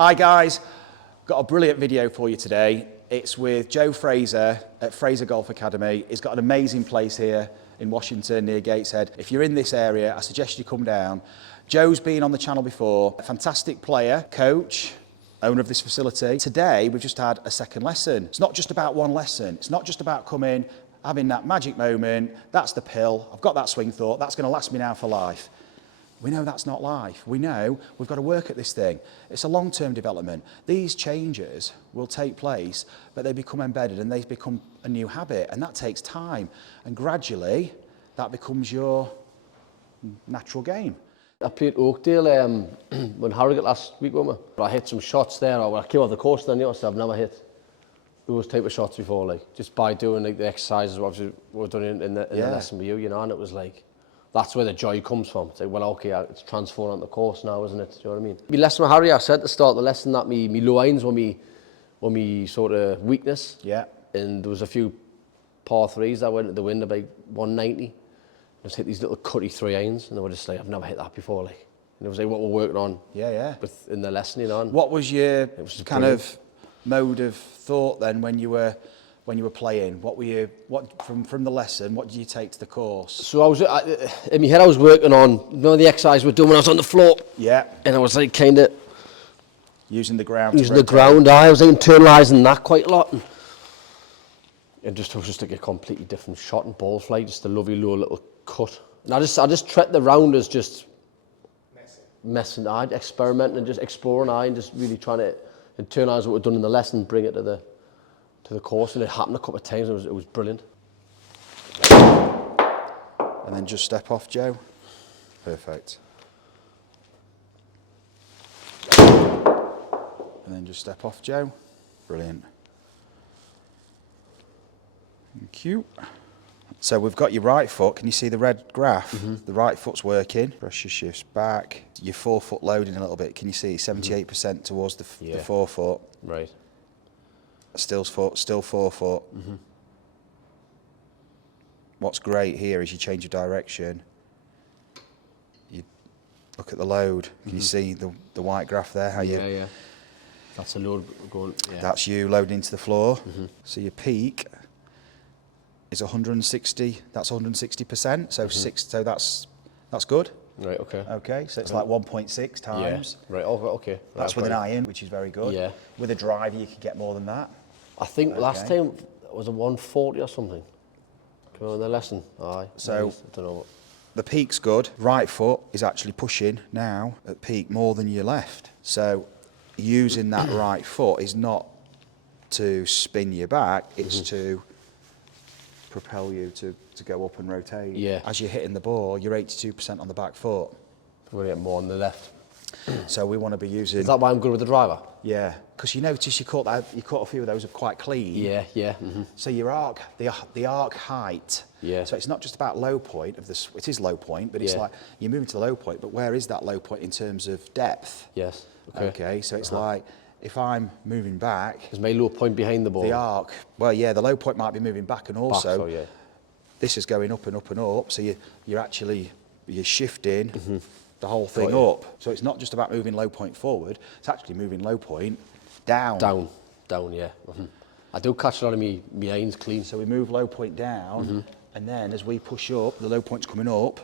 Hi guys, got a brilliant video for you today. It's with Joe Fraser at Fraser Golf Academy. He's got an amazing place here in Washington near Gateshead. If you're in this area, I suggest you come down. Joe's been on the channel before, a fantastic player, coach, owner of this facility. Today, we've just had a second lesson. It's not just about one lesson. It's not just about coming, having that magic moment. That's the pill. I've got that swing thought. That's going to last me now for life. We know that's not life. We know we've got to work at this thing. It's a long-term development. These changes will take place, but they become embedded and they become a new habit, and that takes time. And gradually, that becomes your natural game. I played Oakdale when Harrogate last week with me. I hit some shots there, I came off the course then, so I've never hit those type of shots before, like, just by doing like the exercises obviously we're doing in the lesson with you, and it was like, that's where the joy comes from. It's like, well, okay, it's transformed on the course now, isn't it? Do you know what I mean? My lesson with Harry, I said at the start of the lesson that me low irons were me sort of weakness. Yeah. And there was a few par threes that went at the wind about 190. Just hit these little cutty 3 irons, and they were just like, I've never hit that before, like. And it was like what we're working on. Yeah. In the lesson, you know. And what was your kind brilliant. of mode of thought then when you were playing? What were you from the lesson? What did you take to the course? So in my head I was working on the exercise we're doing when I was on the floor. Yeah. And I was like kind of using the ground. Using the ground. I was internalising that quite a lot. And it was just like a completely different shot and ball flight, just a lovely low little cut. And I just treat the round as just messing, experimenting and just exploring, and just really trying to internalise what we've done in the lesson, bring it to the course, and it happened a couple of times. It was brilliant. And then just step off, Joe. Perfect. And then just step off, Joe. Brilliant. Thank you. So we've got your right foot. Can you see the red graph? Mm-hmm. The right foot's working. Pressure shifts back. Your forefoot loading a little bit. Can you see 78% towards the forefoot? Right. Still forefoot. Mm-hmm. What's great here is you change your direction. You look at the load. Can you see the white graph there? How yeah. That's a load going. Yeah. That's you loading into the floor. Mm-hmm. So your peak is 160. That's 160%. So So that's good. Right. Okay. Okay. So it's like 1.6 times. Yeah. Right. Okay. That's with an iron, which is very good. Yeah. With a driver, you could get more than that. I think last time it was a 140 or something. Come on, the lesson. Aye. So I don't know. The peak's good. Right foot is actually pushing now at peak more than your left. So using that right foot is not to spin you back, it's to propel you to go up and rotate. Yeah. As you're hitting the ball, you're 82% on the back foot. We're going to get more on the left. So we want to be using... Is that why I'm good with the driver? Yeah, because you notice you caught a few of those are quite clean. Yeah. Mm-hmm. So your arc, the arc height. Yeah. So it's not just about low point of this. It is low point, but it's like you're moving to the low point. But where is that low point in terms of depth? Yes. Okay. So it's like if I'm moving back. Is my low point behind the ball? The arc. Well, yeah, the low point might be moving back, and also back, this is going up and up and up. So you're shifting. The whole thing up. So it's not just about moving low point forward, it's actually moving low point down. Down, yeah. Mm-hmm. I do catch a lot of me irons clean. So we move low point down, and then as we push up, the low point's coming up,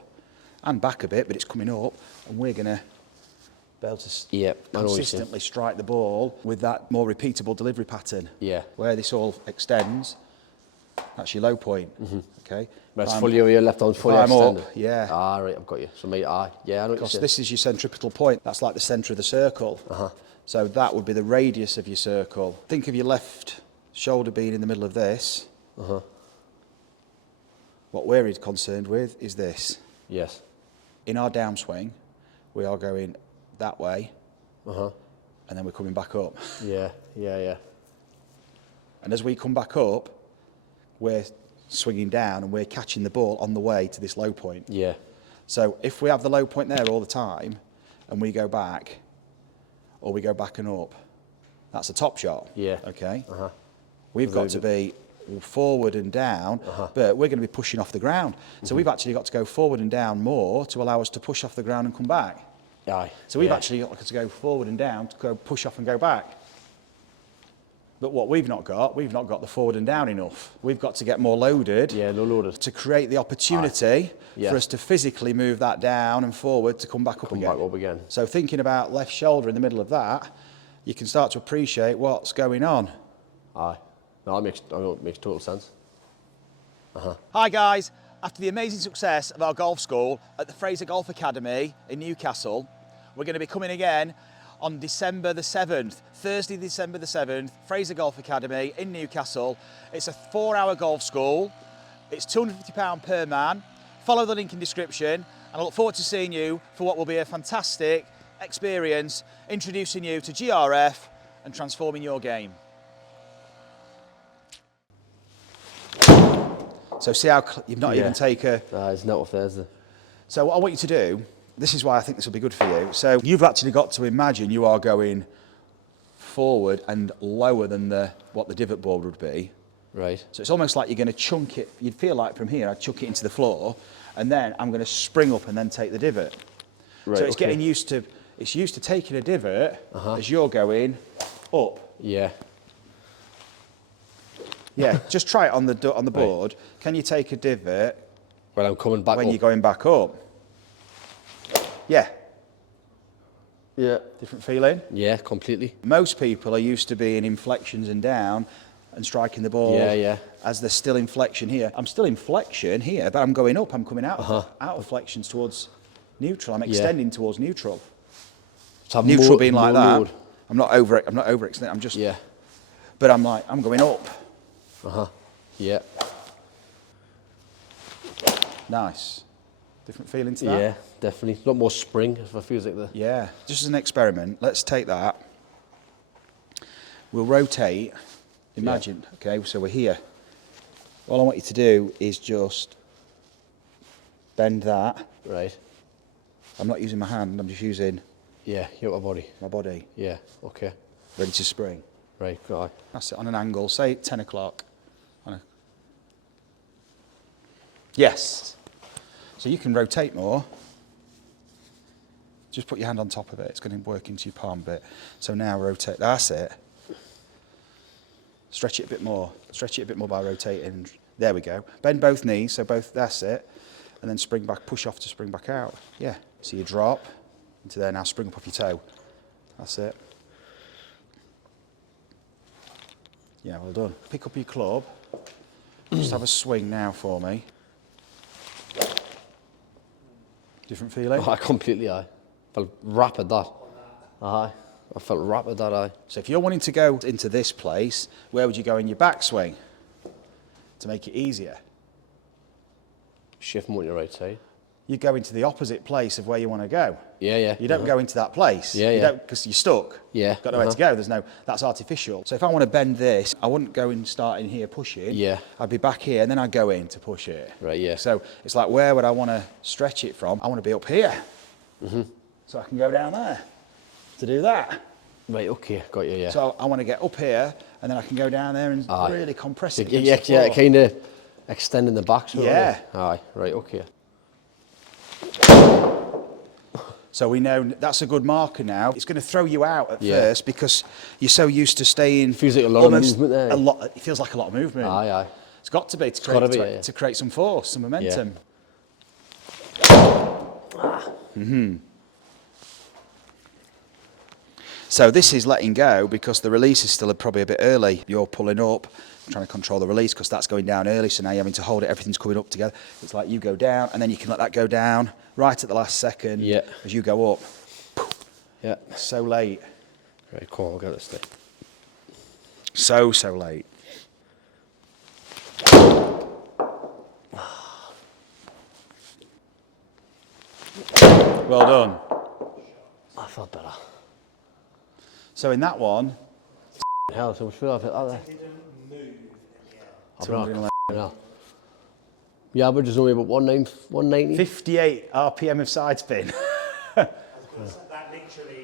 and back a bit, but it's coming up, and we're going to be able to consistently strike the ball with that more repeatable delivery pattern. Yeah. Where this all extends, that's your low point. Okay. That's fully over your left arm's fully extended. Up, yeah. Ah, right, I've got you. So, I know because this is your centripetal point. That's like the centre of the circle. So that would be the radius of your circle. Think of your left shoulder being in the middle of this. What we're concerned with is this. Yes. In our downswing, we are going that way, and then we're coming back up. Yeah. And as we come back up, we're swinging down and we're catching the ball on the way to this low point. Yeah. So if we have the low point there all the time and we go back, or we go back and up, that's a top shot. Yeah. Okay. We've got to be forward and down, but we're going to be pushing off the ground. So we've actually got to go forward and down more to allow us to push off the ground and come back. Aye. So we've actually got to go forward and down, to go push off and go back. But what we've not got the forward and down enough. We've got to get more loaded. Yeah, no loaded. To create the opportunity for us to physically move that down and forward to come back up again. Back up again. So thinking about left shoulder in the middle of that, you can start to appreciate what's going on. Aye. No, it makes total sense. Hi guys, after the amazing success of our golf school at the Fraser Golf Academy in Newcastle, we're going to be coming again on December the 7th, Thursday, December the 7th, Fraser Golf Academy in Newcastle. It's a 4-hour golf school. It's £250 per man. Follow the link in description, and I look forward to seeing you for what will be a fantastic experience, introducing you to GRF and transforming your game. So see how you've not even taken... It's not off there, is it? So what I want you to do, this is why I think this will be good for you. So you've actually got to imagine you are going forward and lower than what the divot board would be. Right. So it's almost like you're going to chunk it. You'd feel like from here, I'd chuck it into the floor, and then I'm going to spring up and then take the divot. Right, so it's getting used to, it's used to taking a divot as you're going up. Yeah. Yeah, just try it on the board. Right. Can you take a divot when I'm coming back when up? you're going back up? Yeah. Yeah. Different feeling? Yeah, completely. Most people are used to being in flexions and down and striking the ball as they're still in flexion here. I'm still in flexion here, but I'm going up. I'm coming out of flexions towards neutral. I'm extending towards neutral. So neutral being like that. Load. I'm not overextending. I'm just. Yeah. But I'm going up. Yeah. Nice. Different feeling to that? Yeah, definitely. A lot more spring, if it feels like the... Yeah. Just as an experiment, let's take that. We'll rotate. Imagine, okay, so we're here. All I want you to do is just bend that. Right. I'm not using my hand, I'm just using... Yeah, your body. My body. Yeah, okay. Ready to spring. Right, go on. That's it, on an angle, say 10 o'clock. Yes. So you can rotate more. Just put your hand on top of it. It's going to work into your palm a bit. So now rotate. That's it. Stretch it a bit more. Stretch it a bit more by rotating. There we go. Bend both knees, so both, that's it. And then spring back, push off to spring back out. Yeah. So you drop into there now, spring up off your toe. That's it. Yeah, well done. Pick up your club. Just have a swing now for me. Different feeling? Oh, I completely, felt rapid that. I felt rapid that, So if you're wanting to go into this place, where would you go in your backswing to make it easier? Shift more on your right side. You go into the opposite place of where you want to go. Yeah, yeah. You don't go into that place. Yeah, you don't, because you're stuck. Yeah. Got nowhere to go. That's artificial. So if I want to bend this, I wouldn't go and start in here pushing. Yeah. I'd be back here and then I'd go in to push it. Right, yeah. So it's like, where would I want to stretch it from? I want to be up here. So I can go down there to do that. Right, okay, got you, yeah. So I want to get up here and then I can go down there and really compress it. Yeah, kind of extending the back. Yeah. Aye, right, okay. So we know that's a good marker now. It's going to throw you out at first because you're so used to staying. It feels like a lot of movement there. It feels like a lot of movement. Aye. It's got to be to create some force, some momentum. Yeah. So this is letting go because the release is still probably a bit early. You're pulling up, trying to control the release because that's going down early. So now you're having to hold it. Everything's coming up together. It's like you go down and then you can let that go down right at the last second as you go up. Yeah. So late. Right, cool. I'll get this thing. So late. Well done. I felt better. So in that one, hell, so much feel I've hit that there. Didn't move. Yeah. The average is only about 190. 58 RPM of side spin.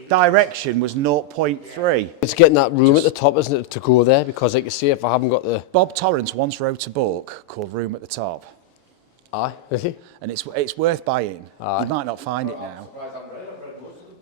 Direction was 0.3. It's getting that room at the top, isn't it, to go there? Because like you see, if I haven't got the... Bob Torrance once wrote a book called Room at the Top. Aye, is he? And it's worth buying. You might not find it now.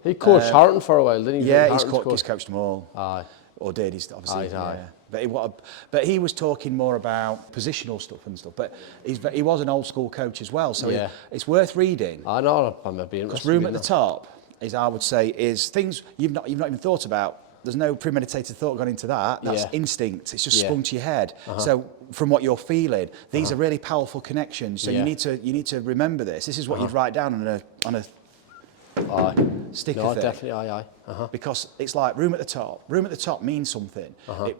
He coached Harrington for a while, didn't he? Yeah, he's coached them all. Aye. Or did, he's obviously. Aye. Yeah. But he was talking more about positional stuff and stuff. But he was an old school coach as well, so it's worth reading. I know, I'm a being. Because room at the top is, I would say, is things you've not even thought about. There's no premeditated thought gone into that. That's instinct. It's just sprung to your head. So from what you're feeling, these are really powerful connections. So you need to remember this. This is what you'd write down on a sticker thing. Definitely, aye. Because it's like room at the top. Room at the top means something.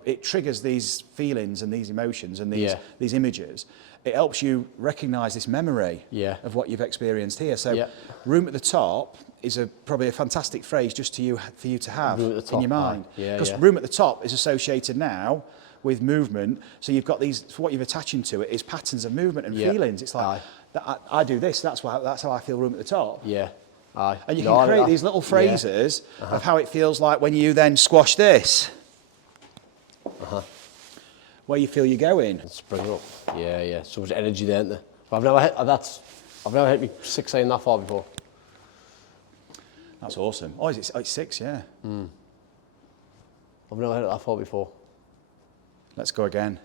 It triggers these feelings and these emotions and these images. It helps you recognise this memory of what you've experienced here. So room at the top is probably a fantastic phrase just for you to have in your mind. Because room at the top is associated now with movement. So you've got these, what you're attaching to it is patterns of movement and feelings. It's like, I do this, that's how I feel room at the top. And you can create these little phrases of how it feels like when you then squash this. Where you feel you're going. Spring up. Yeah. So much energy there, isn't there? I've never hit me 6 iron that far before. That's awesome. Oh, it's 6, yeah. I've never hit it that far before. Let's go again.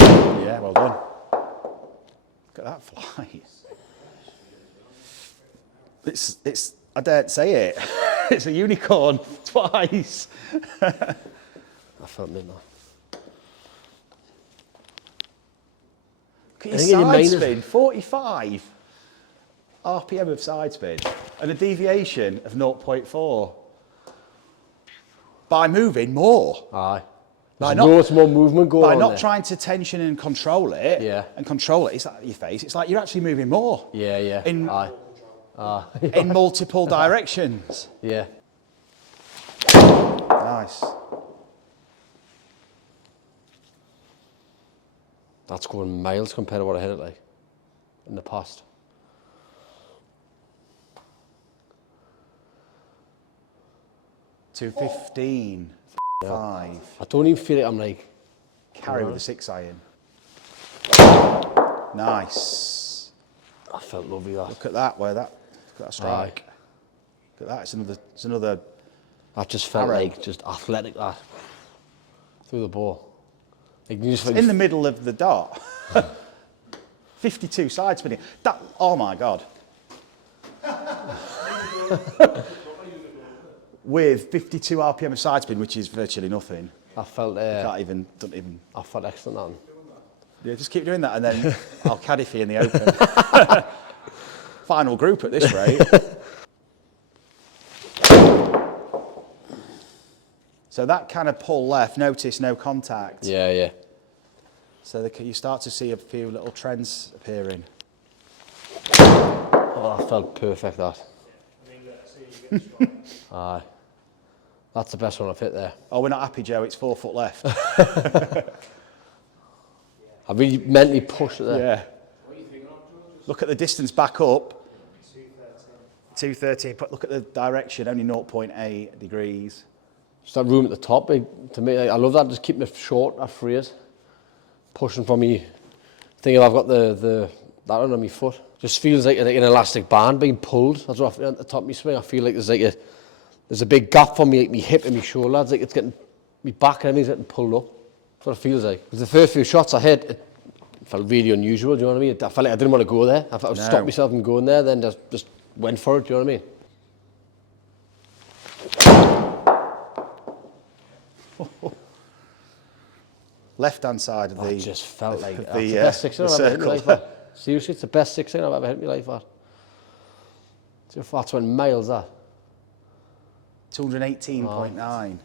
Yeah, well done. Look at that fly. It's I daren't say it. It's a unicorn twice. I felt midnight. Look at your side spin, 45 RPM of side spin and a deviation of 0.4. By moving more. Aye. By There's more movement going on. By not trying to tension and control it. And control it, it's like your face. It's like you're actually moving more. Aye. In multiple directions. Nice. That's going miles compared to what I hit it like in the past. $215. 5. I don't even feel like I'm like carry with a 6 iron. Nice. I felt lovely that. Look at that, look at that strike. Look at that, it's another. I just felt like just athletic that through the ball. Like you just in the middle of the dot. 52 side spinning. That, oh my God. With 52 RPM of side spin, which is virtually nothing. I felt don't even. I felt excellent. Yeah, just keep doing that, and then I'll caddy for you in the Open. Final group at this rate. So that kind of pull left, notice no contact. Yeah. So you start to see a few little trends appearing. Oh, that felt perfect, that. Aye. That's the best one I've hit there. Oh, we're not happy, Joe. It's 4 foot left. I really mentally pushed it there. Yeah. Look at the distance back up. 213. But look at the direction, only 0.8 degrees. Just that room at the top, to me, I love that. Just keeping it short, that phrase. Pushing for me. Thinking I've got that on my foot. Just feels like an elastic band being pulled. That's what I feel at the top of my swing. I feel like there's a big gap for me, like my hip and my shoulder. It's like it's getting, my back and everything's getting pulled up. That's what it feels like. Because the first few shots I hit, it felt really unusual, do you know what I mean? I felt like I didn't want to go there. I stopped myself from going there, then just went for it, do you know what I mean? Left-hand side of the... I just felt like that's the best 6 I've ever hit in my life. That. Seriously, it's the best 6 I've ever hit in my life. That's went miles, that. 218.9.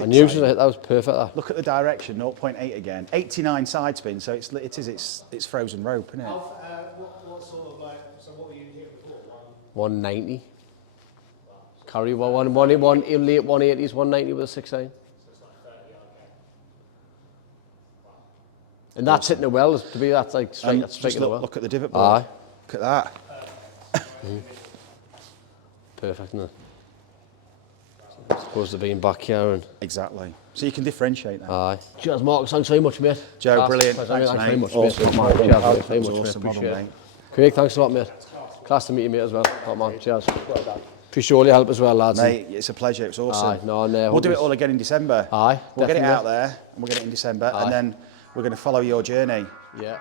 And usually that was perfect. That. Look at the direction, 0.8 again. 89 side spin, so it's frozen rope, isn't it? What sort of like? So what were you hitting before? 190. Carry one late 180s, 190 with a 6 iron. So it's like 30 yard game. And that's hitting it well. To be that's like straight. That's straight well. Look at the divot ball. Aye. Look at that. Perfect, isn't it? It's supposed to be in back here and. Exactly. So you can differentiate that. Aye. Cheers, Mark. Thanks very much, mate. Joe, brilliant. Thanks very much, awesome. mate. Cheers, thanks very much, Awesome, mate. Appreciate it. mate. Craig, thanks a lot, mate. Class to meet you, mate, as well. Top man. Cheers. Well done. For sure, your help as well, lads. Mate, it's a pleasure. It's awesome. Aye, no, no, we'll do it hope all again in December. Aye, we'll get it definitely. out there, and we'll get it in December, Aye. and then we're going to follow your journey. Yeah.